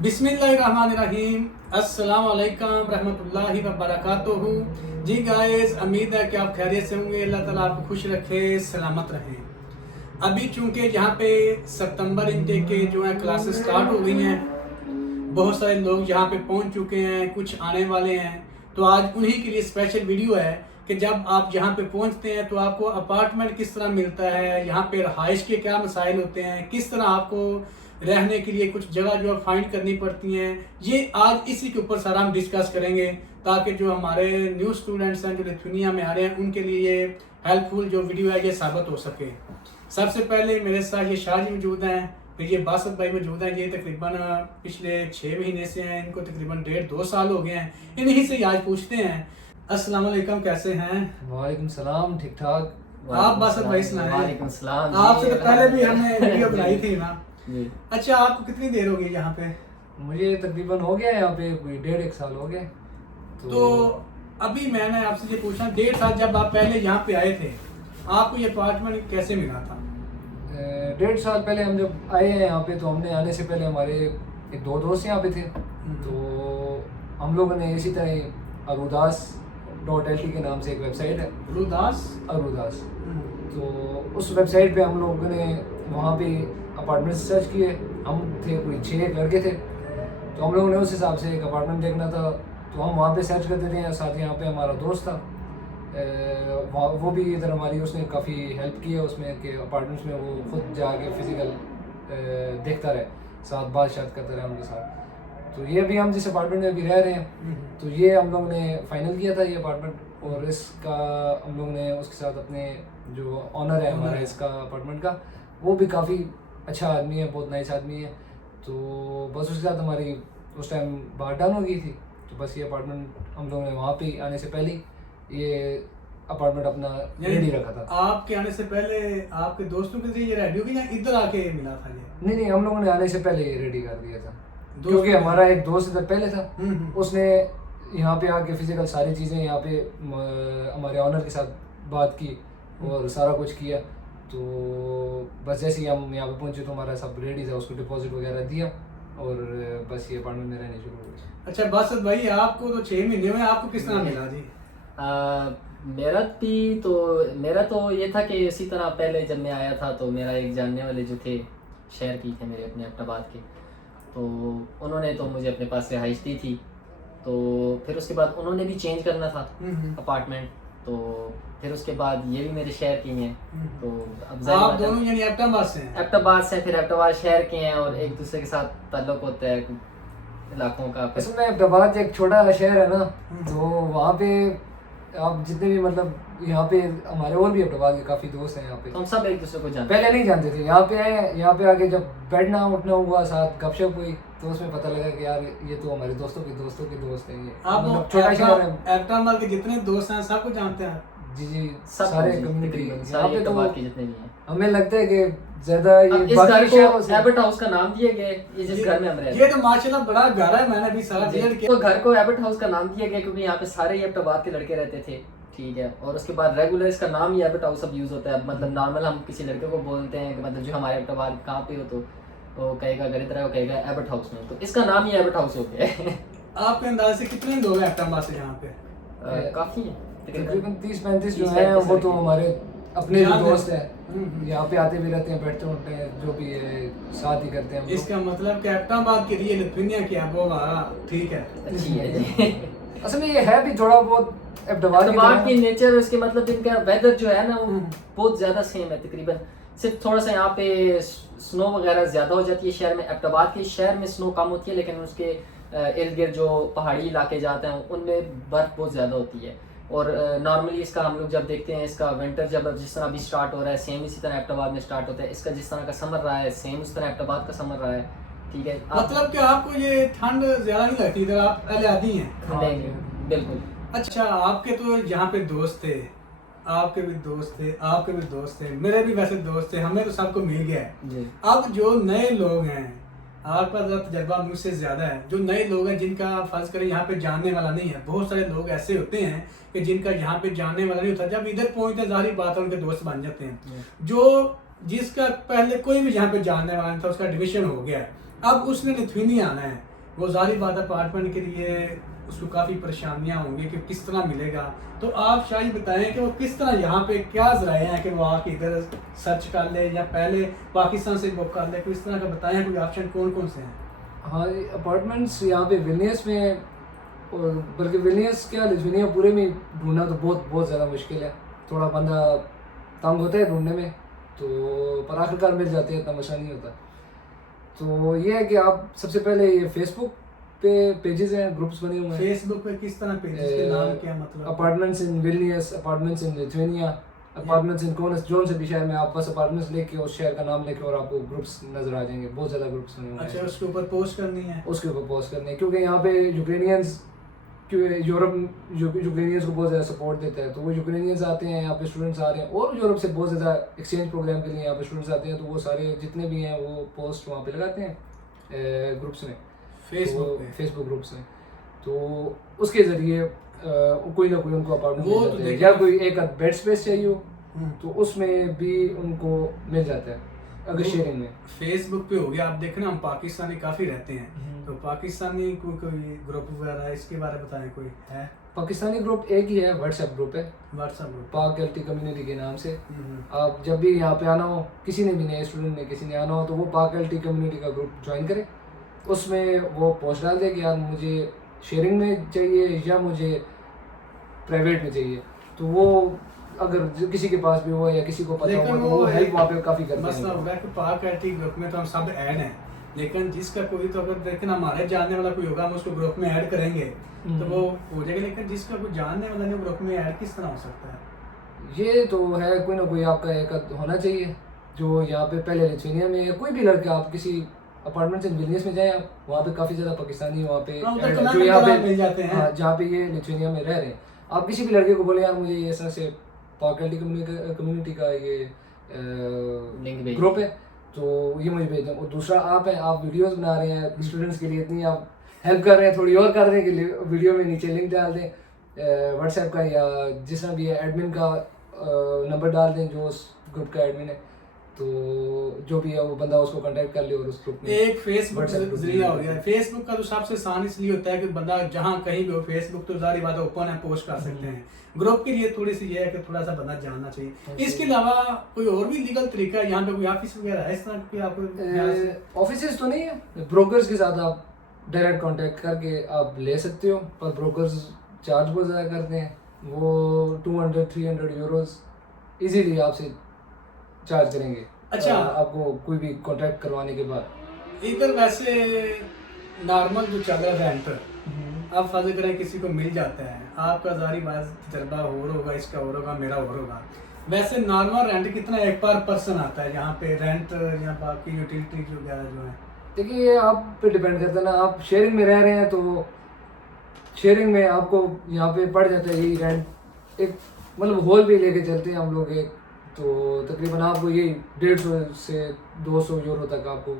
बिस्मिल्लाहिर्रहमानिर्रहीम। अस्सलाम वालेकुम रहमतुल्लाहि व बरकातुहू। जी गाइस, उम्मीद है कि आप खैरियत से होंगे। अल्लाह ताला आपको खुश रखे, सलामत रहें। अभी चूँकि यहाँ पे सितंबर इनटेक के जो है क्लासेस स्टार्ट हो गई हैं, बहुत सारे लोग यहाँ पे पहुँच चुके हैं, कुछ आने वाले हैं। तो आज उन्हीं के लिए स्पेशल वीडियो है कि जब आप यहाँ पे पहुँचते हैं तो आपको अपार्टमेंट किस तरह मिलता है, यहाँ पे रहाइश के क्या मसाइल होते हैं, किस तरह आपको रहने के लिए कुछ जगह जो फाइंड करनी पड़ती हैं, ये आज इसी के ऊपर सारा हम डिस्कस करेंगे ताकि जो हमारे न्यू स्टूडेंट्स हैं जो लिथुआनिया में आ रहे हैं उनके लिए ये हेल्पफुल जो वीडियो है ये साबित हो सके। सबसे पहले मेरे साथ ये शाह जी मौजूद हैं, फिर ये बासत भाई मौजूद हैं। ये तकरीबन पिछले 6 महीने से हैं, इनको तकरीबन 1.5-2 साल हो गए हैं। इन्हीं से आज पूछते हैं। अस्सलाम वालेकुम, कैसे हैं? वालेकुम सलाम, ठीक ठाक। आप बासत भाई सुनाएं। वालेकुम सलाम। आपसे तो पहले भी हमने वीडियो बनाई थी ना। जी। अच्छा, आपको कितनी देर हो गई यहाँ पे? मुझे तकरीबन हो गया यहाँ पे कोई 1.5 साल हो गए। तो अभी मैंने आपसे ये पूछा, 1.5 साल जब आप पहले यहाँ पे आए थे, आपको ये अपार्टमेंट कैसे मिला था? 1.5 साल पहले हम जब आए हैं यहाँ पे, तो हमने आने से पहले हमारे एक 2 दोस्त यहाँ पे थे। तो हम लोगों ने इसी तरह arudas.lt के नाम से एक वेबसाइट है, अरुदास। तो उस वेबसाइट पे हम लोगों ने वहाँ पे अपार्टमेंट सर्च किए। हम थे कोई 6 लड़के थे, तो हम लोगों ने उस हिसाब से एक अपार्टमेंट देखना था, तो हम वहाँ पे सर्च करते थे। साथ ही यहाँ पे हमारा दोस्त था, वो भी इधर हमारी उसने काफ़ी हेल्प की है उसमें कि अपार्टमेंट्स में वो खुद जाके फिज़िकल देखता रहे, साथ बात करता रहे उनके साथ। तो ये भी हम जिस अपार्टमेंट में अभी रह रहे हैं, तो ये हम लोगों ने फाइनल किया था ये अपार्टमेंट। और इसका हम लोगों ने उसके साथ अपने जो ऑनर है हमारा इसका अपार्टमेंट का, वो भी काफ़ी अच्छा आदमी है, बहुत नाइस आदमी है। तो बस उसके साथ हमारी उस टाइम बात डन हो गई थी। तो बस ये अपार्टमेंट हम लोगों ने वहाँ पे आने से पहले ये अपार्टमेंट अपना रेडी रखा था। आपके आने से पहले आपके दोस्तों के लिए ये रेडी हो गया, इधर आके मिला था ये? नहीं, हम लोगों ने आने से पहले ये रेडी कर दिया था, क्योंकि हमारा एक दोस्त इधर पहले था। उसने यहाँ पे आके फिजिकल सारी चीज़ें यहाँ पे हमारे ऑनर के साथ बात की और सारा कुछ किया। तो बस जैसे ही हम यहाँ पे पहुँचे तो हमारा सब रेडी था, उसको डिपॉजिट वगैरह दिया और बस ये अपार्टमेंट में रहने शुरू हो गए। अच्छा बासत भाई, आपको तो 6 महीने में आपको किस तरह मिला जी? मेरा तो ये था कि इसी तरह पहले जब मैं आया था तो मेरा एक जानने वाले जो थे शहर की थे मेरे अपने अहमदाबाद के, तो उन्होंने तो मुझे अपने पास रिहाइश दी थी। तो फिर उसके बाद उन्होंने भी चेंज करना था अपार्टमेंट, तो फिर उसके बाद ये भी मेरे शहर की हैं। तो अब आप दोनों यानी एबटाबाद से हैं? एबटाबाद से, फिर एबटाबाद शहर के हैं और एक दूसरे के साथ ताल्लुक होता है इलाकों का। असल में एबटाबाद एक छोटा शहर है ना, तो वहाँ पे आप जितने भी मतलब यहाँ पे हमारे और भी एबटाबाद के काफ़ी दोस्त हैं यहाँ पे। तो हम सब एक दूसरे को जानते पहले नहीं जानते थे। यहाँ पे आए, यहाँ पे आके जब बैठना उठना हुआ, साथ गपशप हुई, तो उसमें पता लगा कि यार ये तो हमारे दोस्तों के दोस्त हैं। ये आप मतलब छोटा शहर है। एबटाबाद के जितने दोस्त हैं सबको जानते हैं? जी, सब सारे जी, कम्युनिटी यहाँ पे तो के जितने भी हैं। हमें लगता है कि ज्यादा ये इस बाकी घर शहरों को से एबट हाउस का नाम दिया गया है, ये जिस घर में हम रह रहे ये तो माशाल्लाह बड़ा घर है, मैंने भी सारा विजिट किया। तो घर को एबट हाउस का नाम दिया गया क्योंकि यहाँ पे सारे ही एबटाबाद के लड़के रहते थे, ठीक है। और उसके बाद रेगुलर इसका नाम ही एबट हाउस अब यूज होता है। मतलब नॉर्मल हम किसी लड़के को बोलते हैं कि मतलब जो हमारे एबटाबाद कहाँ पे हो, तो वो कहेगा घर इधर है, वो कहेगा एबट हाउस में, तो इसका नाम ही एबट हाउस हो गया है। आपके अंदाज से कितने लोग हैं एबटाबाद से यहाँ पे? काफी है, तकरीबन 30-35 जो है वो तो हमारे अपने जो दोस्त हैं, यहाँ पे आते भी रहते हैं, बैठते उठते हैं, जो भी है साथ ही करते हैं। इसका मतलब कि एबटाबाद के लिए लिथुआनिया की आबोहवा ठीक है, अच्छी है जी। असल में ये है भी थोड़ा बहुत एबटाबाद की नेचर, उसके मतलब इनका वेदर जो है ना वो बहुत ज्यादा सेम है। तकरीबन सिर्फ थोड़ा सा यहाँ पे स्नो वगैरह ज्यादा हो जाती है शहर में। एबटाबाद के शहर में स्नो कम होती है, लेकिन उसके इर्द गिर्द जो पहाड़ी इलाके जाते हैं उनमें बर्फ बहुत ज्यादा होती है। और नॉर्मली इसका हम लोग जब देखते हैं, इसका विंटर जब जिस तरह अभी स्टार्ट हो रहा है, सेम इसी तरह एबटाबाद में स्टार्ट होता है। इसका जिस तरह का समर रहा है, सेम उस तरह एबटाबाद का समर रहा है, ठीक है। मतलब कि आपको ये ठंड ज्यादा नहीं लगती इधर, आप पहले आती हैं? नहीं, बिल्कुल। अच्छा, आपके तो यहाँ पे दोस्त थे, आपके भी दोस्त थे, मेरे भी वैसे दोस्त थे, हमें तो सबको मिल गया है। अब जो नए लोग हैं, आपका तजर्बा मुझसे ज्यादा है, जो नए लोग हैं जिनका फर्ज करें यहाँ पे जानने वाला नहीं है, बहुत सारे लोग ऐसे होते हैं कि जिनका यहाँ पे जानने वाला नहीं होता, जब इधर पहुंचते जाहिर बात है उनके दोस्त बन जाते हैं। जो जिसका पहले कोई भी यहाँ पे जानने वाला नहीं था, उसका एडमिशन हो गया है, अब उसने लिथुआनिया आना है, वो जाहिर बात है अपार्टमेंट के लिए उसको काफ़ी परेशानियां होंगी कि किस तरह मिलेगा। तो आप शायद बताएं कि वो किस तरह यहाँ पे क्या ज़राए हैं कि वो आके इधर सर्च कर ले या पहले पाकिस्तान से बुक कर ले, कोई इस तरह का बताएं, कोई ऑप्शन कौन कौन से हैं? हाँ, अपार्टमेंट्स यहाँ पे विलनियस में, और बल्कि विलनियस क्या लिथुआनिया पूरे में ढूंढना तो बहुत ज़्यादा मुश्किल है। थोड़ा बंदा तंग होता है ढूंढने में, तो पर आखिरकार मिल जाते हैं, इतना मसला नहीं होता। तो ये है कि आप सबसे पहले ये फेसबुक पे पेजेस हैं, ग्रुप्स बने हुए हैं। फेसबुक पे किस तरह पेजेस के नाम क्या मतलब? Apartments in Vilnius, apartments in Lithuania, apartments in कौन जोन से भी शहर में, आप बस अपार्टमेंट्स लेके उस शहर का नाम लेके और आपको ग्रुप्स नजर आ जाएंगे, बहुत ज़्यादा ग्रुप्स बने हुए हैं। अच्छा, उसके ऊपर पोस्ट करनी है? उसके ऊपर पोस्ट करने, क्योंकि यहाँ पे यूक्रेनियंस, यूरोप यूक्रेनियंस को बहुत ज़्यादा सपोर्ट देता है, तो वो यूक्रेनियंस आते हैं यहाँ पे, स्टूडेंट्स आ रहे हैं, और यूरोप से बहुत ज़्यादा एक्सचेंज प्रोग्राम के लिए यहाँ पे स्टूडेंट्स आते हैं, तो वो सारे जितने भी हैं वो पोस्ट वहाँ पे लगाते हैं ग्रुप्स में, फेसबुक ग्रुप्स में। तो उसके ज़रिए कोई ना कोई उनको अपार्टमेंट मिल जाता है, या कोई एक बेड स्पेस चाहिए हो तो उसमें भी उनको मिल जाता है अगर शेयरिंग में। फेसबुक पे हो गया, आप देखना हम पाकिस्तानी काफ़ी रहते हैं, तो पाकिस्तानी कोई ग्रुप वगैरह है, इसके बारे में बताएं, कोई है? पाकिस्तानी ग्रुप एक ही है, व्हाट्सएप ग्रुप है, व्हाट्सएप ग्रुप पाक एलटी कम्युनिटी के नाम से। आप जब भी यहाँ पे आना हो, किसी ने भी नए स्टूडेंट ने किसी ने आना हो, तो वो पाक एलटी कम्युनिटी का ग्रुप ज्वाइन करे, उसमें वो पोस्ट डाल दे कि यार मुझे शेयरिंग में चाहिए या मुझे प्राइवेट में चाहिए, तो वो अगर किसी के पास भी हो या किसी को पता हो तो वो हेल्प वहाँ पे काफ़ी करते हैं। मसला होगा कि पाक एलटी ग्रुप में तो हम सब ऐड हैं, लेकिन जिसका कोई, तो अगर देखना हमारे जानने वाला कोई होगा, हम उसको ग्रुप में ऐड करेंगे तो वो हो जाएगा, लेकिन जिसका कोई जानने वाला नहीं ग्रुप में ऐड किस तरह हो सकता है? ये तो है, कोई ना कोई आपका एक होना चाहिए जो यहाँ पे पहले लिथुआनिया में, या कोई भी लड़के आप किसी अपार्टमेंट से विलनियस में जाए, आप वहाँ पे काफ़ी ज़्यादा पाकिस्तानी वहाँ पे जो यहाँ पे मिल जाते हैं, हाँ, जहाँ पे ये लिथुआनिया में रह रहे हैं, आप किसी भी लड़के को बोले यार मुझे ये ऐसा से पाक एलटी कम्युनिटी का ये ग्रुप है तो ये मुझे भेज दें। और दूसरा आप हैं, आप वीडियोस बना रहे हैं स्टूडेंट्स के लिए, इतनी आप हेल्प कर रहे हैं, थोड़ी और करने के लिए वीडियो में नीचे लिंक डाल दें व्हाट्सएप का, या जिस तरह भी है एडमिन का नंबर डाल दें जो उस ग्रुप का एडमिन है, तो जो भी है वो बंदा उसको कांटेक्ट कर ले और उस ग्रुप में। एक फेसबुक जरिया हो गया। फेसबुक का तो सबसे आसान इसलिए होता है कि बंदा जहाँ कहीं भी हो, फेसबुक तो जारी बात है ओपन है, पोस्ट कर सकते हैं। ग्रुप के लिए थोड़ी सी ये है कि थोड़ा सा बंदा जानना चाहिए। इसके अलावा कोई और भी लीगल तरीका है? यहाँ पे कोई ऑफिस वगैरह है इस तरह की? आपको ऑफिस तो नहीं है, ब्रोकर्स के साथ आप डायरेक्ट कांटेक्ट करके आप ले सकते हो, पर ब्रोकर्स चार्ज बहुत ज़्यादा करते हैं, वो 200-300 यूरोज इजीली आपसे चार्ज करेंगे। अच्छा, आपको कोई भी कॉन्ट्रैक्ट करवाने के बाद। इधर वैसे नॉर्मल जो चल रहा है रेंट, आप फर्ज करें किसी को मिल जाता है, आपका जारी बात तजर्बा और होगा, इसका और होगा, मेरा और होगा, वैसे नॉर्मल रेंट कितना एक पर पर्सन आता है यहाँ पे रेंट या बाकी यूटिलिटी जो वगैरह जो है? देखिए ये आप पे डिपेंड करता है ना, आप शेयरिंग में रह रहे हैं तो शेयरिंग में आपको यहाँ पे पड़ जाता है यही रेंट, एक मतलब होल भी लेके चलते हैं हम लोग एक, तो तकरीबन आपको यही 150 से 200 यूरो तक आपको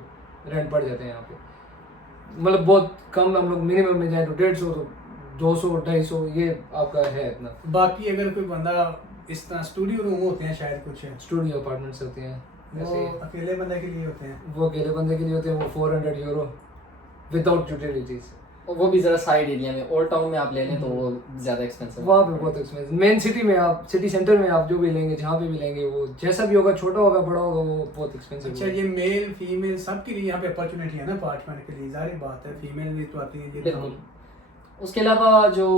रेंट पड़ जाते हैं यहाँ पे, मतलब बहुत कम हम लोग मिनिमम में जाए तो 150, तो 200-250 ये आपका है इतना। बाकी अगर कोई बंदा इस तरह स्टूडियो रूम होते हैं शायद, कुछ है स्टूडियो अपार्टमेंट्स होते हैं, वो अकेले बंदे के लिए होते हैं, वो अकेले बंदे के लिए होते हैं, वो 400 यूरो विदाउट यूटिलिटीज, और वो भी ज़रा साइड एरिया में, ओल्ड टाउन में आप ले लें तो वो ज़्यादा एक्सपेंसिव, वहाँ पे बहुत एक्सपेंसिव। मेन सिटी में आप सिटी सेंटर में आप जो भी लेंगे, जहाँ पे भी लेंगे, वो जैसा भी होगा, छोटा होगा बड़ा होगा, वो बहुत एक्सपेंसिव। अच्छा, ये मेल फीमेल सबके लिए यहाँ पे अपॉर्चुनिटी है ना अपार्टमेंट के लिए? जाहिर बात है फीमेल भी तो आती है ये। बिल्कुल। उसके अलावा जो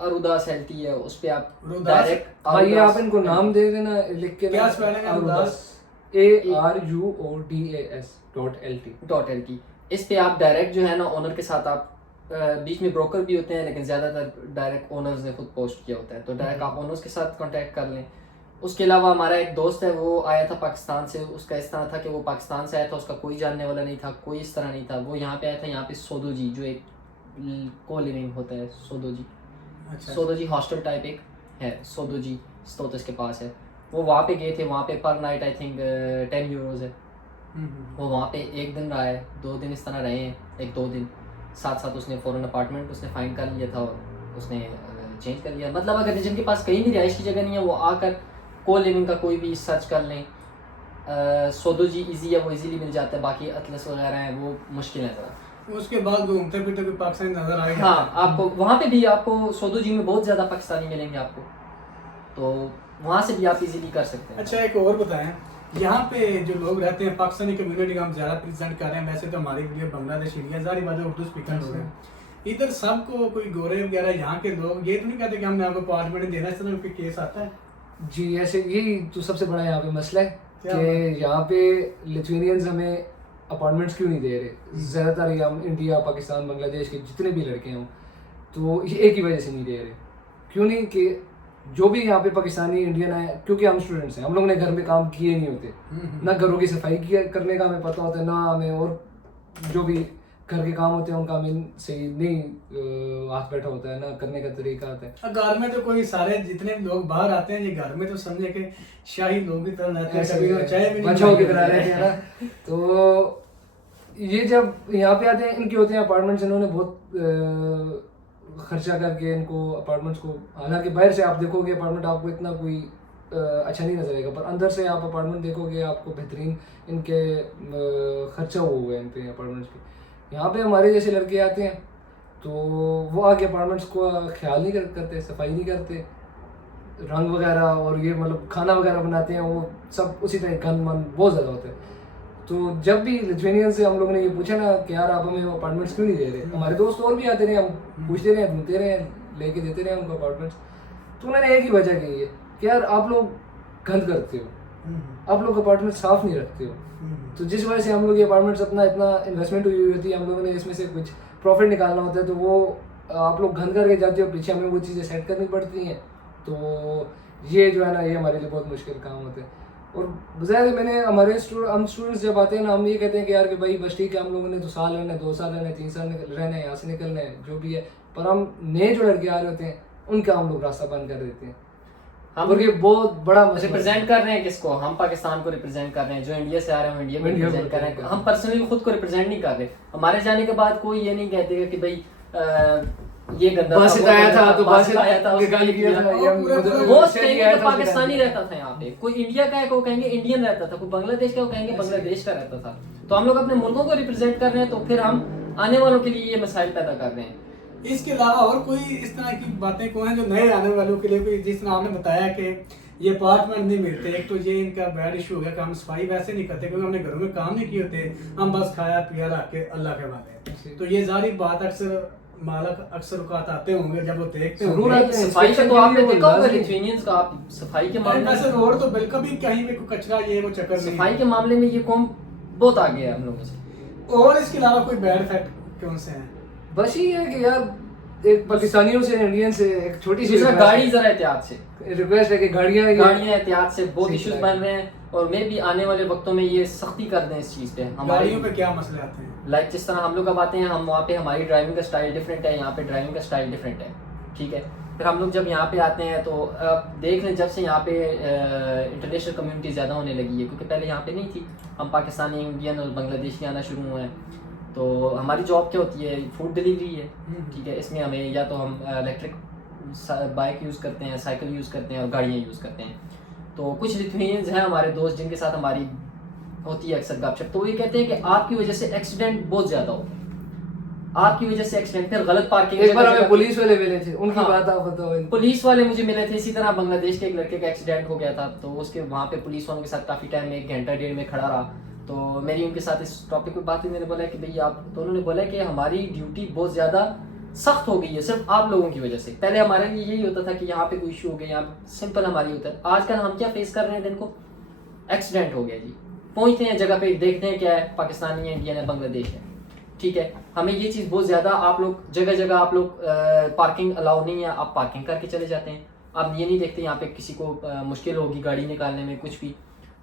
अरुदास एलटी है उस पे आप डायरेक्ट, हाँ ये आप इनको नाम दे देना लिख के, क्या स्पेलिंग है अरुदास? ARUODAS.LT। इस पे आप डायरेक्ट जो है ना ओनर के साथ, आप बीच में ब्रोकर भी होते हैं लेकिन ज़्यादातर डायरेक्ट ओनर्स ने खुद पोस्ट किया होता है, तो डायरेक्ट आप ओनर्स के साथ कांटेक्ट कर लें। उसके अलावा हमारा एक दोस्त है, वो आया था पाकिस्तान से, उसका इस तरह था कि वो पाकिस्तान से आया था, उसका कोई जानने वाला नहीं था, कोई इस तरह नहीं था, वो यहाँ पे आया था, यहाँ पे सोदोजी जो एक को लिविंग होता है, सोदोजी, अच्छा, सोदोजी हॉस्टल टाइप एक है, सोदोजी स्तोतस के पास है, वो वहाँ पे गए थे। वहाँ पे पर नाइट आई थिंक 10 यूरोज़ है। वो वहाँ पे एक दिन रहा है, 2 दिन इस तरह रहे हैं, 1-2 दिन साथ साथ उसने फॉरेन अपार्टमेंट उसने फाइंड कर लिया था और उसने चेंज कर लिया। मतलब अगर जिनके पास कहीं भी रिहाइश की जगह नहीं है, वो आकर को लिविंग का कोई भी सर्च कर लें, सोदो जी इजी है, वो इजीली मिल जाता है, बाकी अतलस वगैरह हैं वो मुश्किल है ज़रा। उसके बाद घूमते फिरते कोई पाकिस्तानी नजर आ गया। हाँ, आपको वहाँ पे भी आपको सोदो जी में बहुत ज़्यादा पाकिस्तानी मिलेंगे आपको, तो वहाँ से भी आप इजीली कर सकते हैं। अच्छा, एक और बताएं, यहाँ पे जो लोग रहते हैं पाकिस्तानी कम्युनिटी का हम ज़्यादा प्रेजेंट कर रहे हैं, वैसे तो हमारी वीडियो बांग्लादेश इंडिया सारी बातें उर्दू स्पीकर लोग हैं, इधर सबको कोई गोरे वगैरह यहाँ के लोग ये तो नहीं कहते कि हमने आपको अपार्टमेंट देना, इस तरह कोई केस आता है? जी, ऐसे यही तो सबसे बड़ा यहाँ पे मसला है क्या कि यहाँ पे लिथुआनियंस हमें अपार्टमेंट्स क्यों नहीं दे रहे। ज़्यादातर ये हम इंडिया, पाकिस्तान, बांग्लादेश के जितने भी लड़के हैं तो ये एक ही वजह से नहीं दे रहे। क्यों नहीं कि जो भी यहाँ पे पाकिस्तानी इंडियन है, क्योंकि हम स्टूडेंट्स हैं, हम लोग ने घर में काम किए नहीं होते, ना घरों की सफाई करने का हमें पता होता है, ना हमें और जो भी घर के काम होते हैं उनका हमें सही नहीं हाथ बैठा होता है, ना करने का तरीका आता है। घर में तो कोई सारे जितने लोग बाहर आते हैं ये घर में तो समझे कि शाही लोग की तरह रहते हैं, ऐसे कभी वो चाय भी नहीं बच्चों की बनाते। तरह रहते हैं ना। तो ये जब यहाँ पे आते हैं, इनके होते हैं अपार्टमेंट्स, इन्होंने बहुत खर्चा करके इनको अपार्टमेंट्स को, हालांकि बाहर से आप देखोगे अपार्टमेंट आपको इतना कोई अच्छा नहीं नजर आएगा, पर अंदर से आप अपार्टमेंट देखोगे आपको बेहतरीन इनके खर्चा हुआ है इन पे अपार्टमेंट्स पे। यहाँ पे हमारे जैसे लड़के आते हैं तो वो आके अपार्टमेंट्स को ख्याल नहीं करते, सफाई नहीं करते, रंग वगैरह और ये मतलब खाना वगैरह बनाते हैं वो सब उसी तरह गंद मन बहुत ज़्यादा होता है। तो जब भी लिथुआनियन से हम लोगों ने ये पूछा ना कि यार आप हमें अपार्टमेंट्स क्यों नहीं दे रहे, हमारे दोस्त और भी आते रहे, हम पूछते रहे, ढूंढते रहे, लेके देते रहे उनको अपार्टमेंट्स, तो उन्होंने एक ही वजह कही है कि यार आप लोग गंद करते हो, आप लोग अपार्टमेंट साफ नहीं रखते हो। तो जिस वजह से हम लोग ये अपार्टमेंट्स अपना इतना इन्वेस्टमेंट हुई होती है, हम लोगों ने इसमें से कुछ प्रॉफिट निकालना होता है, तो वो आप लोग गंद करके जाते हो, पीछे हमें वो चीज़ें सेट करनी पड़ती हैं। तो ये जो है ना, ये हमारे लिए बहुत मुश्किल काम होता है। और ज़ाहिर मैंने हम स्टूडेंट्स जब आते हैं ना, हम ये कहते हैं कि यार कि भाई बस ठीक है, हम लोगों ने तो साल रहना है, 2 साल रहना है, 3 साल रहना है, यहाँ से निकलना है, जो भी है, पर हम नए जो लड़के आ रहे होते हैं उनका हम लोग रास्ता बंद कर देते हैं। हम और ये बहुत बड़ा रिप्रेजेंट कर रहे हैं किसको, हम पाकिस्तान को रिप्रेजेंट कर रहे हैं, जो इंडिया से आ रहे हैं वो इंडिया को रिप्रेजेंट कर रहे हैं, हम पर्सनली खुद को रिप्रेजेंट नहीं कर रहे। हमारे जाने के बाद कोई ये नहीं कहते कि भाई ये गंदा बासित आया था तो बासित आया था, उसने गाली किया था, वो कहेंगे तो पाकिस्तानी रहता था यहाँ पे, कोई इंडिया का है को कहेंगे इंडियन रहता था, कोई बांग्लादेश का वो कहेंगे बांग्लादेश का रहता था। तो हम लोग अपने मुल्कों को रिप्रेजेंट कर रहे हैं, तो फिर हम आने वालों के लिए ये मसाइल पैदा कर रहे हैं। इसके अलावा और कोई इस तरह की बातें को हैं जो नए आने वालों के लिए, कोई जिस तरह आपने बताया कि ये अपार्टमेंट नहीं मिलते, एक तो ये इनका बैड इशू हो गया कि हम सफाई वैसे नहीं करते क्योंकि हमने घरों में काम नहीं किए होते, हम बस खाया पिया रख के अल्लाह के वाले। तो ये जारी बात अक्सर मालक अक्सर औकात आते होंगे, जब वो देखते होंगे सफाई का तो आपने देखा होगा लिथुआनियंस का, आप सफाई के मामले वैसे रोड तो बिल्कुल भी कहीं पे कोई कचरा ये वो चक्कर नहीं, सफाई के मामले में ये कौम बहुत आगे है हम लोगों से। और इसके अलावा कोई बैड फैक्ट कौन से हैं? बस ये है कि यार एक पाकिस्तानियों से इंडियन से एक छोटी सी गाड़ी जरा एहतियात से रिक्वेस्ट है कि गाड़ियाँ एहतियात से बहुत इश्यूज बन रहे हैं, और मैं भी आने वाले वक्तों में ये सख्ती कर दें इस चीज़ पे। गाड़ियों पे क्या मसले आते हैं? लाइक जिस तरह हम लोग अब आते हैं, हम वहाँ पे हमारी ड्राइविंग का स्टाइल डिफरेंट है, यहाँ पे ड्राइविंग का स्टाइल डिफरेंट है, ठीक है। फिर हम लोग जब यहाँ पे आते हैं तो अब देख लें, जब से यहाँ पे इंटरनेशनल कम्युनिटी ज़्यादा होने लगी है, क्योंकि पहले यहाँ पे नहीं थी, हम पाकिस्तानी, इंडियन और बांग्लादेशी आना शुरू हुए हैं। तो हमारी जॉब क्या होती है, फूड डिलीवरी है, ठीक है। इसमें हमें या तो हम इलेक्ट्रिक बाइक यूज़ करते हैं, साइकिल यूज़ करते हैं और गाड़ियाँ यूज़ करते हैं। तो कुछ लिथुआनियंस हैं हमारे दोस्त जिनके साथ हमारी होती है अक्सर गपशप, तो ये कहते हैं कि आपकी वजह से एक्सीडेंट बहुत ज़्यादा हो, आपकी वजह से एक्सीडेंट, फिर गलत पार्किंग। एक बार हमें पुलिस वाले मिले थे, उनकी बात आप बताओ। पुलिस वाले मुझे मिले थे, इसी तरह बांग्लादेश के एक लड़के का एक्सीडेंट हो गया था, तो उसके वहाँ पे पुलिस वालों के साथ काफ़ी टाइम, 1 घंटा 1.5 में खड़ा रहा। तो मेरी उनके साथ इस टॉपिक पर बात हुई, मैंने बोला कि भाई आप, तो उन्होंने बोला कि हमारी ड्यूटी बहुत ज़्यादा सख्त हो गई है सिर्फ आप लोगों की वजह से। पहले हमारे लिए यही होता था कि यहाँ पे कोई इशू हो गया, यहाँ सिंपल हमारी होता है। आजकल हम क्या फेस कर रहे हैं दिन को, एक्सीडेंट हो गया जी, पहुँचते हैं जगह पे, देखते हैं क्या है, पाकिस्तानी है, इंडियन है, बांग्लादेश है, ठीक है। हमें ये चीज़ बहुत ज़्यादा, आप लोग जगह जगह आप लोग पार्किंग अलाउ नहीं है, आप पार्किंग करके चले जाते हैं, आप ये नहीं देखते यहाँ पे किसी को मुश्किल होगी गाड़ी निकालने में कुछ भी।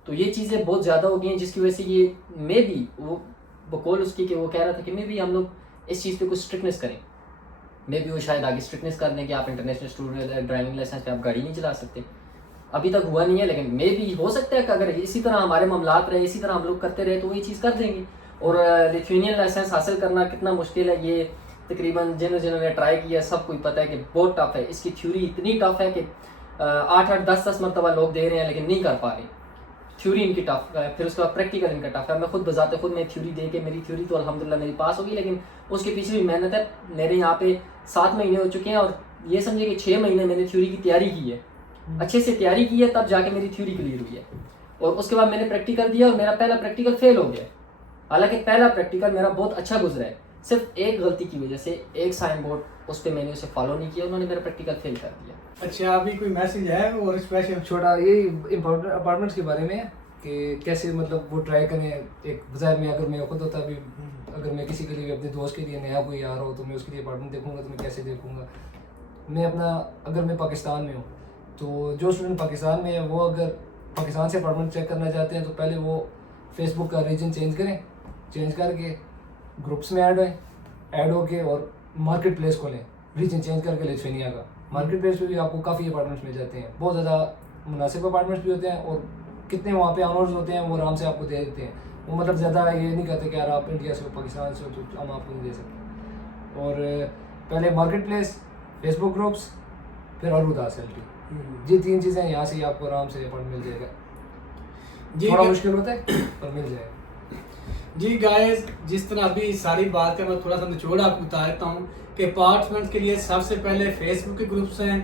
तो ये चीज़ें बहुत ज़्यादा हो गई हैं, जिसकी वजह से ये मैं भी वो बकौल उसकी कि वो कह रहा था कि मैं भी हम लोग इस चीज़ पे कुछ स्ट्रिक्टनेस करें, मैं भी वो शायद आगे स्ट्रिक्टनेस कर दें कि आप इंटरनेशनल स्टूडेंट ड्राइविंग लाइसेंस पे आप गाड़ी नहीं चला सकते। अभी तक हुआ नहीं है, लेकिन मे भी हो सकता है कि अगर इसी तरह हमारे मामलात रहे, इसी तरह हम लोग करते रहे, तो ये चीज़ कर देंगे। और लिथुआनियन लाइसेंस हासिल करना कितना मुश्किल है, ये तकरीबन जिन्होंने ट्राई किया सब कुछ पता है कि बहुत टफ है। इसकी थ्योरी इतनी टफ है कि 8-8, 10-10 मरतबा लोग दे रहे हैं लेकिन नहीं कर पा रहे। थ्योरी इनकी टफ है, फिर उसके बाद प्रैक्टिकल इनका टफ है। मैं खुद बजाते खुद मैं थ्योरी दे के मेरी थ्योरी तो अल्हम्दुलिल्लाह मेरी पास होगी, लेकिन उसके पीछे भी मेहनत है। मेरे यहाँ पे 7 महीने हो चुके हैं और ये समझे कि 6 महीने मैंने थ्योरी की तैयारी की है, अच्छे से तैयारी की है, तब जाके मेरी थ्योरी क्लियर हुई है। और उसके बाद मैंने प्रैक्टिकल दिया और मेरा पहला प्रैक्टिकल फेल हो गया। हालांकि पहला प्रैक्टिकल मेरा बहुत अच्छा गुजरा है, सिर्फ एक गलती की वजह से, एक साइन बोर्ड उस पर मैंने उसे फॉलो नहीं किया, उन्होंने मेरा प्रैक्टिकल फेल कर दिया। अच्छा, अभी कोई मैसेज है और स्पेशल? छोटा ये इम्पोर्टेंट अपार्टमेंट्स के बारे में है कि कैसे मतलब वो ट्राई करें। एक बाजार में अगर मैं खुद होता, अभी अगर मैं किसी के लिए अपने दोस्त के लिए नया कोई आ रहा हो तो मैं उसके लिए अपार्टमेंट देखूंगा तो मैं कैसे देखूंगा। मैं अपना अगर मैं पाकिस्तान में हूँ तो जो स्टूडेंट पाकिस्तान में है वो अगर पाकिस्तान से अपार्टमेंट चेक करना चाहते हैं तो पहले वो फेसबुक का रीजन चेंज करें, चेंज करके ग्रुप्स में ऐड होके और मार्केट प्लेस खोलें, रीजन चेंज करके लिथुआनिया का। मार्केट प्लेस पे भी आपको काफ़ी अपार्टमेंट्स मिल जाते हैं, बहुत ज़्यादा मुनासिब अपार्टमेंट्स भी होते हैं और कितने वहाँ पे ऑनर्स होते हैं वो आराम से आपको दे देते हैं। वो मतलब ज़्यादा ये नहीं कहते कि यार आप इंडिया से हो पाकिस्तान से हो तो हम आपको नहीं दे सकते। और पहले मार्केट प्लेस, फेसबुक ग्रुप्स, फिर अरूदास एलटी, ये 3 चीज़ें यहाँ से आपको आराम से अपार्टमेंट मिल जाएगा। थोड़ा मुश्किल होता है पर मिल जाएगा। जी गाइस, जिस तरह अभी सारी बात का मैं थोड़ा सा निचोड़ आपको बता देता हूँ कि अपार्टमेंट के लिए सबसे पहले फेसबुक के ग्रुप्स हैं,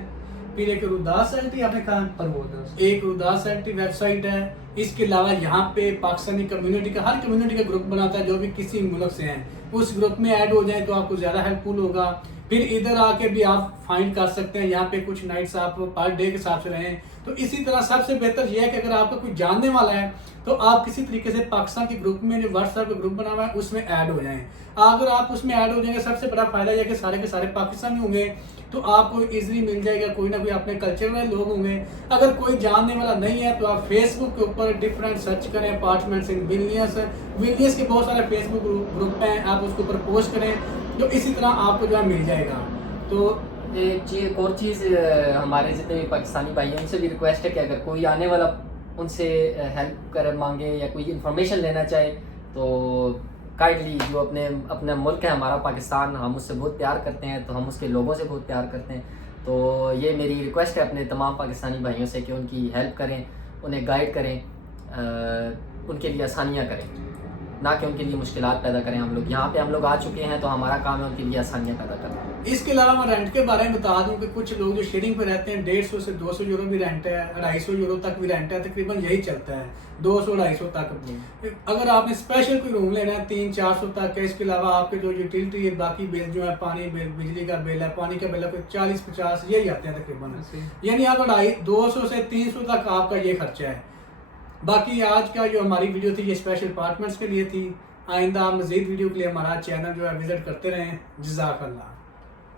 फिर एक रुदास एलटी आपने कहा, एक रुदास एलटी वेबसाइट है। इसके अलावा यहाँ पे पाकिस्तानी कम्युनिटी का, हर कम्युनिटी का ग्रुप बनाता है जो भी किसी मुल्क से हैं, उस ग्रुप में ऐड हो जाए तो आपको ज़्यादा हेल्पफुल होगा। फिर इधर आके भी आप फाइंड कर सकते हैं, यहाँ पे कुछ नाइट्स आप पर डे के हिसाब से रहें। तो इसी तरह सबसे बेहतर यह है कि अगर आपका कोई जानने वाला है तो आप किसी तरीके से पाकिस्तान के ग्रुप में, जो व्हाट्सएप का ग्रुप बना हुआ है, उसमें ऐड हो जाएं। अगर आप उसमें ऐड हो जाएंगे, सबसे बड़ा फायदा यह है कि सारे के सारे पाकिस्तानी होंगे तो आपको इजीली मिल जाएगा, कोई ना कोई अपने कल्चर में लोग होंगे। अगर कोई जानने वाला नहीं है तो आप फेसबुक के ऊपर डिफरेंट सर्च करें, अपार्टमेंट्स इन विलियस के बहुत सारे फेसबुक ग्रुप हैं, आप उसके ऊपर पोस्ट करें, तो इसी तरह आपको जो है मिल जाएगा। तो एक और चीज़ हमारे जितने भी पाकिस्तानी भाई हैं उनसे भी रिक्वेस्ट है कि अगर कोई आने वाला उनसे हेल्प कर मांगे या कोई इन्फॉर्मेशन लेना चाहे तो काइंडली, जो अपना मुल्क है हमारा पाकिस्तान, हम उससे बहुत प्यार करते हैं, तो हम उसके लोगों से बहुत प्यार करते हैं। तो ये मेरी रिक्वेस्ट है अपने तमाम पाकिस्तानी भाइयों से कि उनकी हेल्प करें, उन्हें गाइड करें, उनके लिए आसानियाँ करें, ना कि उनके लिए मुश्किलात पैदा करें। हम लोग यहाँ पे हम लोग आ चुके हैं तो हमारा काम है उनके लिए आसानियाँ पैदा करना। इसके अलावा मैं रेंट के बारे में बता दूं कि कुछ लोग जो शेयरिंग पे रहते हैं 150 से 200 यूरो भी रेंट है, 250 यूरो तक भी रेंट है, तकरीबन यही चलता है 200-250 तक। अगर आपने स्पेशल कोई रूम लेना है 300-400 तक है। इसके अलावा आपके जो यूटिलिटी है, बाकी बिल जो है, पानी बिल, बिजली का बिल है, पानी का बिल है, 40-50 यही आते हैं तकरीबन। यानी आप 200 से 300 तक आपका ये खर्चा है। बाकी आज का जो हमारी वीडियो थी ये स्पेशल अपार्टमेंट्स के लिए थी। आइंदा मज़ीद वीडियो के लिए हमारा चैनल जो है विजिट करते रहें। जज़ाकल्लाह।